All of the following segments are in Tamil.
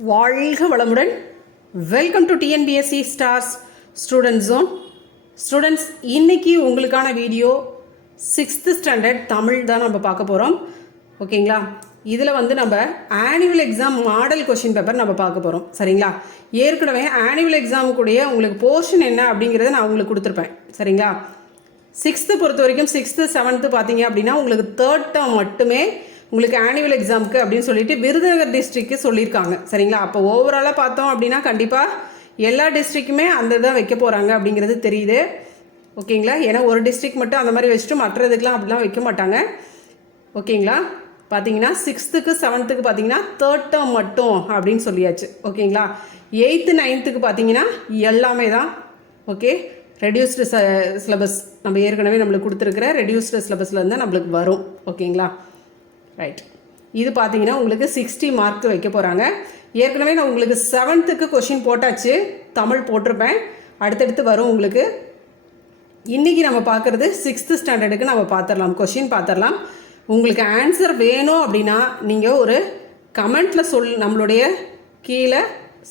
வாழ்க வளமுடன். Welcome to TNPSC stars student zone students இன்றைக்கி உங்களுக்கான வீடியோ சிக்ஸ்த்து ஸ்டாண்டர்ட் தமிழ் தான் நம்ம பார்க்க போகிறோம் ஓகேங்களா இதில் வந்து நம்ம annual exam model question paper நம்ம பார்க்க போகிறோம் சரிங்களா? ஏற்கனவே ஆனுவல் எக்ஸாமுக்குடைய உங்களுக்கு போர்ஷன் என்ன அப்படிங்கிறத நான் உங்களுக்கு கொடுத்துருப்பேன். சரிங்களா? சிக்ஸ்த்து பொறுத்த வரைக்கும் சிக்ஸ்த்து செவன்த்து பார்த்தீங்க அப்படின்னா உங்களுக்கு தேர்ட் டேர்ம் மட்டுமே உங்களுக்கு ஆனுவல் எக்ஸாமுக்கு அப்படின்னு சொல்லிட்டு விருதுநகர் டிஸ்ட்ரிக்கு சொல்லியிருக்காங்க. சரிங்களா? அப்போ ஓவராலாக பார்த்தோம் அப்படின்னா கண்டிப்பாக எல்லா டிஸ்ட்ரிக்குமே அந்த தான் வைக்க போகிறாங்க அப்படிங்கிறது தெரியுது. ஓகேங்களா? ஏன்னா ஒரு டிஸ்ட்ரிக் மட்டும் அந்த மாதிரி வச்சுட்டு மற்றதுக்கெலாம் அப்படிலாம் வைக்க மாட்டாங்க. ஓகேங்களா? பார்த்தீங்கன்னா சிக்ஸ்த்துக்கு செவன்த்துக்கு பார்த்தீங்கன்னா தேர்ட் டேர்ம் மட்டும் அப்படின்னு சொல்லியாச்சு. ஓகேங்களா? எயித்து நைன்த்துக்கு பார்த்தீங்கன்னா எல்லாமே தான். ஓகே? ரெடியூஸ்டு ச சிலபஸ் நம்ம ஏற்கனவே நம்மளுக்கு கொடுத்துருக்குற ரெடியூஸ்டு சிலபஸில் இருந்தால் நம்மளுக்கு வரும். ஓகேங்களா? ரைட் இது பார்த்தீங்கன்னா உங்களுக்கு சிக்ஸ்டி மார்க் வைக்க போகிறாங்க ஏற்கனவே நான் உங்களுக்கு செவன்த்துக்கு கொஷின் போட்டாச்சு. தமிழ் போட்டிருப்பேன். அடுத்தடுத்து வரும் உங்களுக்கு. இன்றைக்கி நம்ம பார்க்குறது சிக்ஸ்த்து ஸ்டாண்டர்டுக்கு நம்ம பார்த்துடலாம் கொஷின் பார்த்துடலாம் உங்களுக்கு ஆன்சர் வேணும் அப்படின்னா நீங்கள் ஒரு கமெண்ட்டில் சொல் நம்மளுடைய கீழே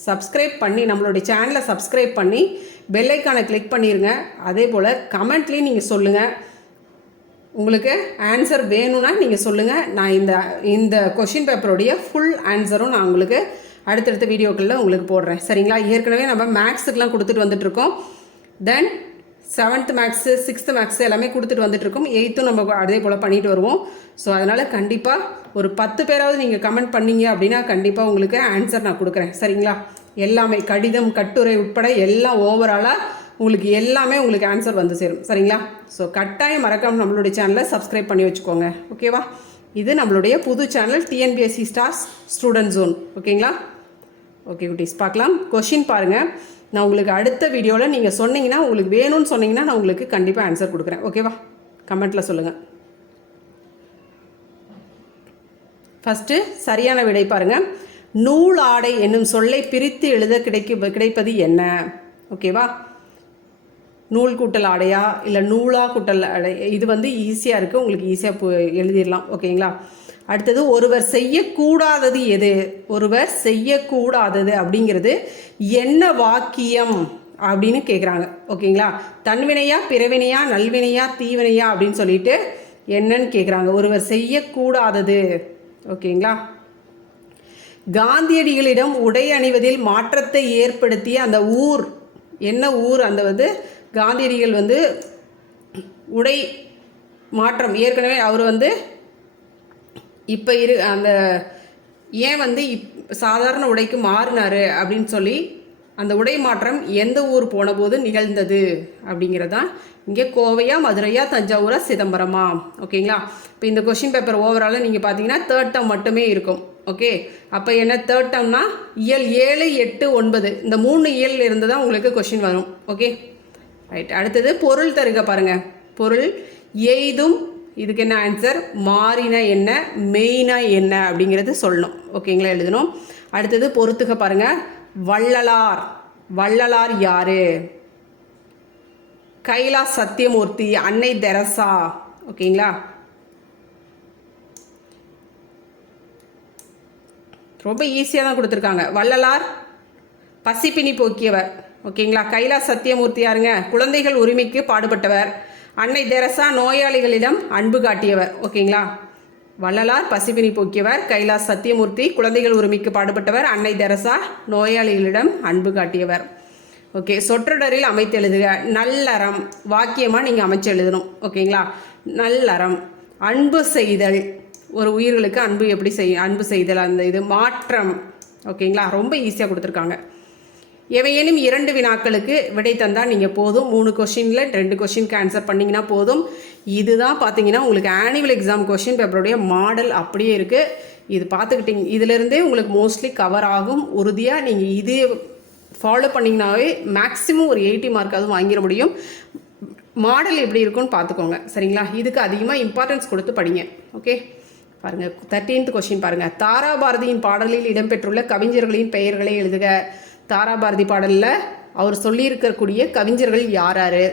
சப்ஸ்கிரைப் பண்ணி நம்மளுடைய சேனலை சப்ஸ்கிரைப் பண்ணி பெல்லைக்கானை கிளிக் பண்ணிடுங்க அதே போல் கமெண்ட்லேயும் நீங்கள் சொல்லுங்கள் உங்களுக்கு ஆன்சர் வேணும்னா நீங்கள் சொல்லுங்கள் நான் இந்த இந்த கொஷின் பேப்பருடைய ஃபுல் ஆன்சரும் நான் உங்களுக்கு அடுத்தடுத்த வீடியோக்களில் உங்களுக்கு போடுறேன். சரிங்களா? ஏற்கனவே நம்ம மேக்ஸுக்கெலாம் கொடுத்துட்டு வந்துட்ருக்கோம் then seventh maths sixth maths எல்லாமே கொடுத்துட்டு வந்துட்ருக்கோம் எயித்தும் நம்ம அதே போல் பண்ணிட்டு வருவோம். ஸோ அதனால் கண்டிப்பாக ஒரு பத்து பேராவது நீங்கள் கமெண்ட் பண்ணீங்க அப்படின்னா கண்டிப்பாக உங்களுக்கு ஆன்சர் நான் கொடுக்குறேன். சரிங்களா? எல்லாமே கடிதம் கட்டுரை உட்பட எல்லாம் ஓவராலாக உங்களுக்கு எல்லாமே உங்களுக்கு ஆன்சர் வந்து சேரும். சரிங்களா? ஸோ கட்டாயம் மறக்காம நம்மளுடைய சேனலை சப்ஸ்கிரைப் பண்ணி வச்சுக்கோங்க. ஓகேவா இது நம்மளுடைய புது channel TNPSC stars student zone ஓகேங்களா ஓகே குட்டீஸ் பார்க்கலாம். கொஷின் பாருங்கள் நான் உங்களுக்கு அடுத்த வீடியோவில் நீங்கள் சொன்னீங்கன்னா உங்களுக்கு வேணும்னு சொன்னீங்கன்னா நான் உங்களுக்கு கண்டிப்பாக ஆன்சர் கொடுக்குறேன். ஓகேவா கமெண்ட்டில் சொல்லுங்கள் ஃபஸ்ட்டு சரியான விடை பாருங்கள் நூல் ஆடை என்னும் சொல்லை பிரித்து எழுத கிடைக்க கிடைப்பது என்ன? ஓகேவா நூல் கூட்டல் ஆடையா இல்லை நூலாக கூட்டல் ஆடை இது வந்து ஈஸியாக இருக்குது உங்களுக்கு ஈஸியாக எழுதிடலாம். ஓகேங்களா? அடுத்தது ஒருவர் செய்யக்கூடாதது எது? ஒருவர் செய்யக்கூடாதது அப்படிங்கிறது என்ன வாக்கியம் அப்படின்னு கேட்குறாங்க ஓகேங்களா? தன்வினையா பிறவினையா நல்வினையா தீவினையா அப்படின்னு சொல்லிட்டு என்னன்னு கேட்குறாங்க ஒருவர் செய்யக்கூடாதது. ஓகேங்களா? காந்தியடிகளிடம் உடை அணிவதில் மாற்றத்தை ஏற்படுத்திய அந்த ஊர் என்ன ஊர்? அந்த வந்து காந்தியடிகள் வந்து உடை மாற்றம் ஏற்கனவே அவர் வந்து இப்போ இரு அந்த ஏன் வந்து இப் சாதாரண உடைக்கு மாறினார் அப்படின்னு சொல்லி அந்த உடை மாற்றம் எந்த ஊர் போனபோது நிகழ்ந்தது அப்படிங்கிறதான். இங்கே கோவையா மதுரையா தஞ்சாவூரா சிதம்பரமா. ஓகேங்களா? இப்போ இந்த கொஷின் பேப்பர் ஓவராலாக நீங்கள் பார்த்தீங்கன்னா தேர்ட் டேர்ம் மட்டுமே இருக்கும். ஓகே? அப்போ என்ன தேர்ட் டேர்ம்னா இயல் ஏழு எட்டு ஒன்பது. இந்த மூணு இயல் இருந்து தான் உங்களுக்கு கொஷின் வரும். ஓகே? ரைட் அடுத்தது பொருள் தருக பாருங்க. பொருள் எய்தும் இதுக்கு என்ன ஆன்சர் மாறினா என்ன மெயினா என்ன அப்படிங்கிறது சொல்லணும். ஓகேங்களா எழுதணும்? அடுத்தது பொறுத்துக்க பாருங்க. வள்ளலார். வள்ளலார் யாரு? கைலாஸ் சத்தியமூர்த்தி அன்னை தெரசா. ஓகேங்களா ரொம்ப ஈஸியாக தான் கொடுத்துருக்காங்க. வள்ளலார் பசிப்பினி போக்கியவர். ஓகேங்களா? கைலா சத்தியமூர்த்தி யாருங்க குழந்தைகள் உரிமைக்கு பாடுபட்டவர். அன்னை தெரசா நோயாளிகளிடம் அன்பு காட்டியவர். ஓகேங்களா? வள்ளலார் பசிபினி போக்கியவர் கைலாஸ் சத்தியமூர்த்தி குழந்தைகள் உரிமைக்கு பாடுபட்டவர் அன்னை தெரசா நோயாளிகளிடம் அன்பு காட்டியவர். ஓகே சொற்றொடரில் அமைத்து எழுதுக. நல்லறம். வாக்கியமாக நீங்கள் அமைச்சு எழுதணும். ஓகேங்களா? நல்லறம். அன்பு செய்தல். ஒரு உயிர்களுக்கு அன்பு எப்படி செய் அன்பு செய்தல் அந்த இது. மாற்றம். ஓகேங்களா? ரொம்ப ஈஸியாக கொடுத்துருக்காங்க. எவையேனும் இரண்டு வினாக்களுக்கு விடை தந்தால் நீங்கள் போதும். மூணு கொஷினில் ரெண்டு கொஷினுக்கு ஆன்சர் பண்ணிங்கன்னா போதும். இதுதான் பார்த்தீங்கன்னா உங்களுக்கு ஆனுவல் எக்ஸாம் கொஷின் பேப்பருடைய மாடல் அப்படியே இருக்குது இது பார்த்துக்கிட்டிங்க இதிலிருந்தே உங்களுக்கு மோஸ்ட்லி கவர் ஆகும். உறுதியாக நீங்கள் இது ஃபாலோ பண்ணிங்கனாவே மேக்ஸிமம் ஒரு எயிட்டி மார்க்காவது வாங்கிட முடியும். மாடல் எப்படி இருக்கும்னு பார்த்துக்கோங்க சரிங்களா? இதுக்கு அதிகமாக இம்பார்ட்டன்ஸ் கொடுத்து படிங்க. ஓகே பாருங்கள் தேர்ட்டீன்த் கொஷின் பாருங்கள் தாராபாரதியின் பாடலில் இடம்பெற்றுள்ள கவிஞர்களின் பெயர்களை எழுதுக. தாராபாரதி பாடலில் அவர் சொல்லியிருக்கக்கூடிய கவிஞர்கள் யார் யார்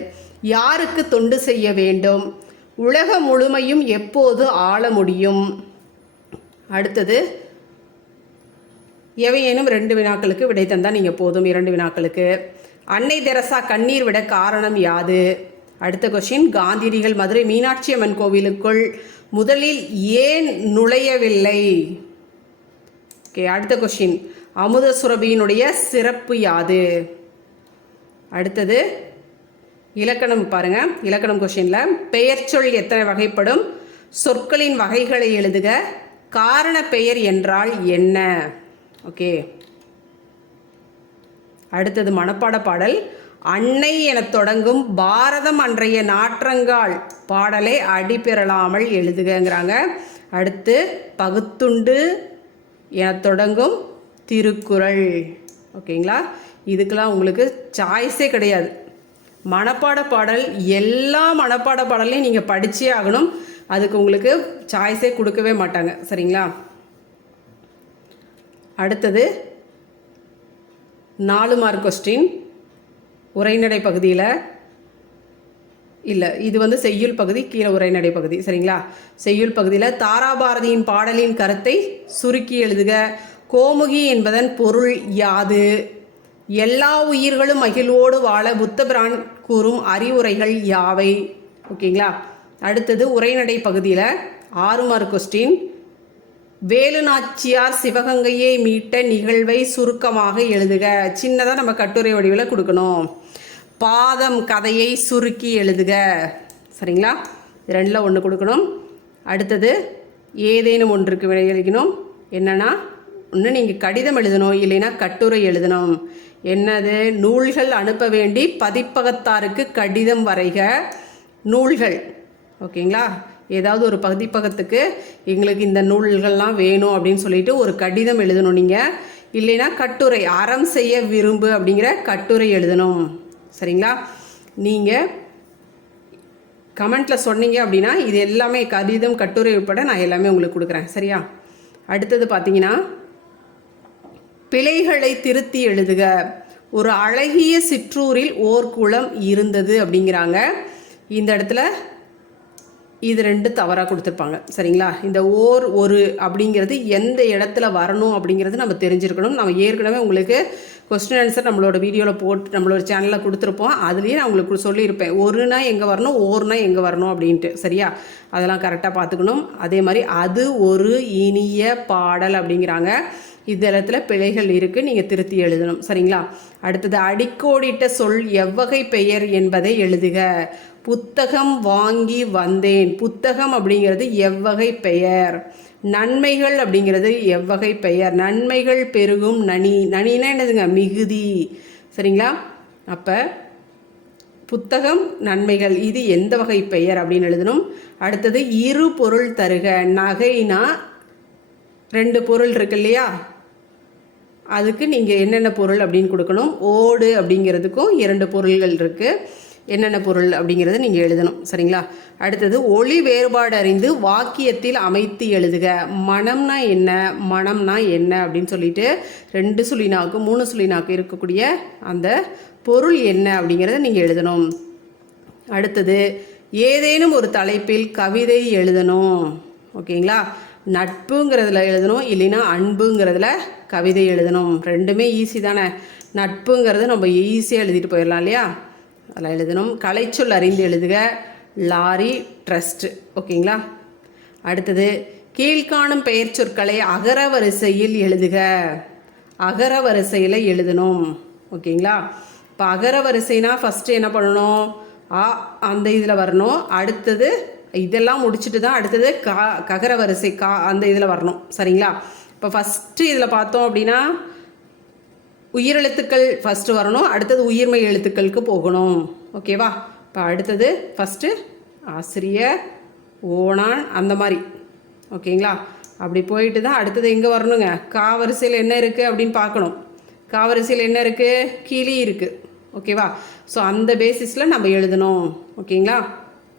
யாருக்கு தொண்டு செய்ய வேண்டும்? உலகம் முழுமையும் எப்போது ஆள முடியும்? அடுத்தது எவையேனும் ரெண்டு வினாக்களுக்கு விடை தந்தால் நீங்கள் போதும் இரண்டு வினாக்களுக்கு. அன்னை தெரசா கண்ணீர் விட காரணம் யாது? அடுத்த கொஷின் காந்திரிகள் மதுரை மீனாட்சி அம்மன் கோவிலுக்குள் முதலில் ஏன் நுழையவில்லை? ஓகே அடுத்த கொஷின் அமுத சுரபியினுடைய சிறப்பு யாது? அடுத்தது இலக்கணம் பாருங்க. இலக்கணம் கொஷினில் பெயர்ச்சொல் எத்தனை வகைப்படும்? சொற்களின் வகைகளை எழுதுக. காரண பெயர் என்றால் என்ன? ஓகே. அடுத்தது மனப்பாட பாடல். அன்னை எனத் தொடங்கும் பாரதம் அன்றைய நாற்றங்கால். பாடலை அடிபெறலாமல் எழுதுகங்கிறாங்க. அடுத்து பகுத்துண்டு எனத் தொடங்கும் திருக்குறள். ஓகேங்களா? இதுக்கெல்லாம் உங்களுக்கு சாய்ஸே கிடையாது. மனப்பாட பாடல் எல்லா மனப்பாட பாடலையும் நீங்கள் படித்தே ஆகணும். அதுக்கு உங்களுக்கு சாய்ஸே கொடுக்கவே மாட்டாங்க. சரிங்களா? அடுத்தது நாலு மார்க் கொஸ்டின் உரைநடை பகுதியில். இல்லை இது வந்து செய்யுள் பகுதி கீழே உரைநடை பகுதி. சரிங்களா? செய்யுள் பகுதியில் தாராபாரதியின் பாடலின் கருத்தை சுருக்கி எழுதுக. கோமுகி என்பதன் பொருள் யாது? எல்லா உயிர்களும் மகிழ்வோடு வாழ புத்தபிரான் கூறும் அறிவுரைகள் யாவை? ஓகேங்களா? அடுத்தது உரைநடை பகுதியில் ஆறு மார்க் கொஸ்டின் வேலு நாச்சியார் சிவகங்கையை மீட்ட நிகழ்வை சுருக்கமாக எழுதுக. சின்னதாக நம்ம கட்டுரை வடிவில் கொடுக்கணும். பாதம் கதையை சுருக்கி எழுதுக. சரிங்களா? ரெண்டில் ஒன்று கொடுக்கணும். அடுத்தது ஏதேனும் ஒன்றுக்கு விடை அளிக்கணும். என்னன்னா ஒன்று நீங்கள் கடிதம் எழுதணும் இல்லைன்னா கட்டுரை எழுதணும். என்னது? நூல்கள் அனுப்ப வேண்டி பதிப்பகத்தாருக்கு கடிதம் வரைக. நூல்கள். ஓகேங்களா? ஏதாவது ஒரு பதிப்பகத்துக்கு எங்களுக்கு இந்த நூல்கள்லாம் வேணும் அப்படின்னு சொல்லிட்டு ஒரு கடிதம் எழுதணும் நீங்கள் இல்லைன்னா கட்டுரை அறம் செய்ய விரும்பு அப்படிங்கிற கட்டுரை எழுதணும். சரிங்களா? நீங்கள் கமெண்ட்டில் சொன்னீங்க அப்படின்னா இது எல்லாமே கடிதம் கட்டுரை உட்பட நான் எல்லாமே உங்களுக்கு கொடுக்குறேன். சரியா? அடுத்தது பார்த்தீங்கன்னா பிழைகளை திருத்தி எழுதுக. ஒரு அழகிய சிற்றூரில் ஓர் குளம் இருந்தது அப்படிங்கிறாங்க. இந்த இடத்துல இது ரெண்டு தவறாக கொடுத்துருப்பாங்க. சரிங்களா? இந்த ஓர் ஒரு அப்படிங்கிறது எந்த இடத்துல வரணும் அப்படிங்கிறது நம்ம தெரிஞ்சிருக்கணும். நம்ம ஏற்கனவே உங்களுக்கு கொஸ்டின் ஆன்சர் நம்மளோட வீடியோவில் போட்டு நம்மளோட சேனலில் கொடுத்துருப்போம். அதுலேயே நான் உங்களுக்கு சொல்லியிருப்பேன். ஒருனா எங்கே வரணும் ஓர்னா எங்கே வரணும் அப்படின்ட்டு. சரியா? அதெல்லாம் கரெக்டாக பார்த்துக்கணும். அதே மாதிரி அது ஒரு இனிய பாடல் அப்படிங்கிறாங்க. இந்த இடத்துல பிழைகள் இருக்குது நீங்கள் திருத்தி எழுதணும். சரிங்களா? அடுத்தது அடிக்கோடிட்ட சொல் எவ்வகை பெயர் என்பதை எழுதுக. புத்தகம் வாங்கி வந்தேன். புத்தகம் அப்படிங்கிறது எவ்வகை பெயர். நன்மைகள் அப்படிங்கிறது எவ்வகை பெயர். நன்மைகள் பெருகும் நனி. நனினா என்னதுங்க? மிகுதி. சரிங்களா? அப்போ புத்தகம் நன்மைகள் இது எந்த வகை பெயர் அப்படின்னு எழுதணும். அடுத்தது இரு பொருள் தருக. நகைனா ரெண்டு பொருள் இருக்கு இல்லையா? அதுக்கு நீங்கள் என்னென்ன பொருள் அப்படின்னு கொடுக்கணும்? ஓடு அப்படிங்கிறதுக்கும் இரண்டு பொருள்கள் இருக்குது என்னென்ன பொருள் அப்படிங்கிறத நீங்கள் எழுதணும். சரிங்களா? அடுத்தது ஒளி வேறுபாடு அறிந்து வாக்கியத்தில் அமைத்து எழுதுக. மனம்னா என்ன? மனம்னா என்ன? அப்படின்னு சொல்லிட்டு ரெண்டு சுழினாக்கு மூணு சுழினாக்கு இருக்கக்கூடிய அந்த பொருள் என்ன அப்படிங்கிறத நீங்கள் எழுதணும். அடுத்தது ஏதேனும் ஒரு தலைப்பில் கவிதை எழுதணும். ஓகேங்களா? நட்புங்கிறதுல எழுதணும் இல்லைன்னா அன்புங்கிறதுல கவிதை எழுதணும். ரெண்டுமே ஈஸி தானே. நட்புங்கிறது நம்ம ஈஸியாக எழுதிட்டு போயிடலாம் இல்லையா? அதெல்லாம் எழுதணும். கலைச்சொல் அறிந்து எழுதுக. லாரி ட்ரஸ்ட்டு ஓகேங்களா? அடுத்தது கீழ்காணும் பெயர் சொற்களை அகர வரிசையில் எழுதுக. அகர வரிசையில் எழுதணும். ஓகேங்களா? இப்போ அகர வரிசைனா ஃபஸ்ட்டு என்ன பண்ணணும்? ஆ அந்த இதில் வரணும். அடுத்தது இதெல்லாம் முடிச்சுட்டு தான் அடுத்தது கா ககர வரிசை கா அந்த இதில் வரணும். சரிங்களா? இப்போ ஃபஸ்ட்டு இதில் பார்த்தோம் அப்படின்னா உயிரெழுத்துக்கள் ஃபஸ்ட்டு வரணும் அடுத்தது உயிர்மை எழுத்துக்களுக்கு போகணும். ஓகேவா இப்போ அடுத்தது ஃபஸ்ட்டு ஆசிரியர் ஓணான் அந்த மாதிரி. ஓகேங்களா அப்படி போயிட்டு தான் அடுத்தது எங்கே வரணுங்க? காவரிசையில் என்ன இருக்குது அப்படின்னு பார்க்கணும். காவரிசையில் என்ன இருக்குது கிளி இருக்குது ஓகேவா ஸோ அந்த பேசிஸில் நம்ம எழுதணும். ஓகேங்களா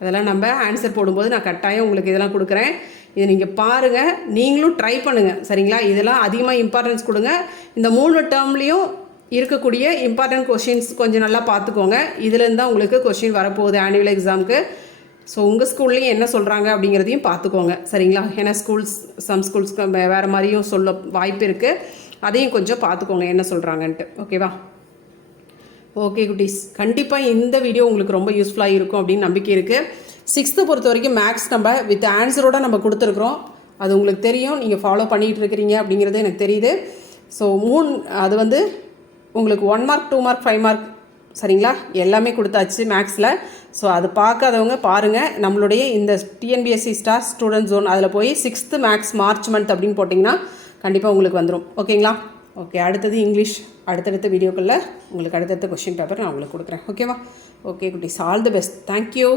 அதெல்லாம் நம்ம ஆன்சர் போடும்போது நான் கட்டாயம் உங்களுக்கு இதெல்லாம் கொடுக்குறேன். இதை நீங்கள் பாருங்கள் நீங்களும் ட்ரை பண்ணுங்கள் சரிங்களா? இதெல்லாம் அதிகமாக இம்பார்ட்டன்ஸ் கொடுங்க. இந்த மூணு டேர்ம்லேயும் இருக்கக்கூடிய இம்பார்ட்டன்ட் கொஷின்ஸ் கொஞ்சம் நல்லா பார்த்துக்கோங்க. இதுலேருந்து தான் உங்களுக்கு கொஷின் வரப்போகுது ஆனுவல் எக்ஸாமுக்கு ஸோ உங்கள் ஸ்கூல்லையும் என்ன சொல்கிறாங்க அப்படிங்கிறதையும் பார்த்துக்கோங்க. சரிங்களா? ஏன்னா ஸ்கூல்ஸ் சம் ஸ்கூல்ஸ்க்கு வேறு மாதிரியும் சொல்ல வாய்ப்பு இருக்குது அதையும் கொஞ்சம் பார்த்துக்கோங்க என்ன சொல்கிறாங்கன்ட்டு ஓகேவா ஓகே குட்டீஸ். கண்டிப்பாக இந்த வீடியோ உங்களுக்கு ரொம்ப யூஸ்ஃபுல்லாக இருக்கும் அப்படின்னு நம்பிக்கை இருக்குது சிக்ஸ்த்து பொறுத்த வரைக்கும் மேக்ஸ் நம்ம வித் ஆன்சரோட நம்ம கொடுத்துருக்குறோம். அது உங்களுக்கு தெரியும். நீங்கள் ஃபாலோ பண்ணிகிட்டு இருக்கிறீங்க அப்படிங்கிறது எனக்கு தெரியுது. ஸோ மூணு அது வந்து உங்களுக்கு one mark two mark five mark சரிங்களா? எல்லாமே கொடுத்தாச்சு மேக்ஸில் ஸோ அது பார்க்காதவங்க பாருங்கள் நம்மளுடைய இந்த டிஎன்பிஎஸ்சி ஸ்டார் ஸ்டூடெண்ட் ஜோன் அதில் போய் சிக்ஸ்த்து மேக்ஸ் மார்ச் மந்த் அப்படின்னு போட்டிங்கன்னா கண்டிப்பாக உங்களுக்கு வந்துடும் ஓகேங்களா? ஓகே அடுத்தது இங்கிலீஷ் அடுத்தடுத்த வீடியோக்களில் உங்களுக்கு அடுத்தடுத்த கொஷின் பேப்பர் நான் உங்களுக்கு கொடுக்குறேன். ஓகேவா ஓகே குட்டீஸ். All the best thank you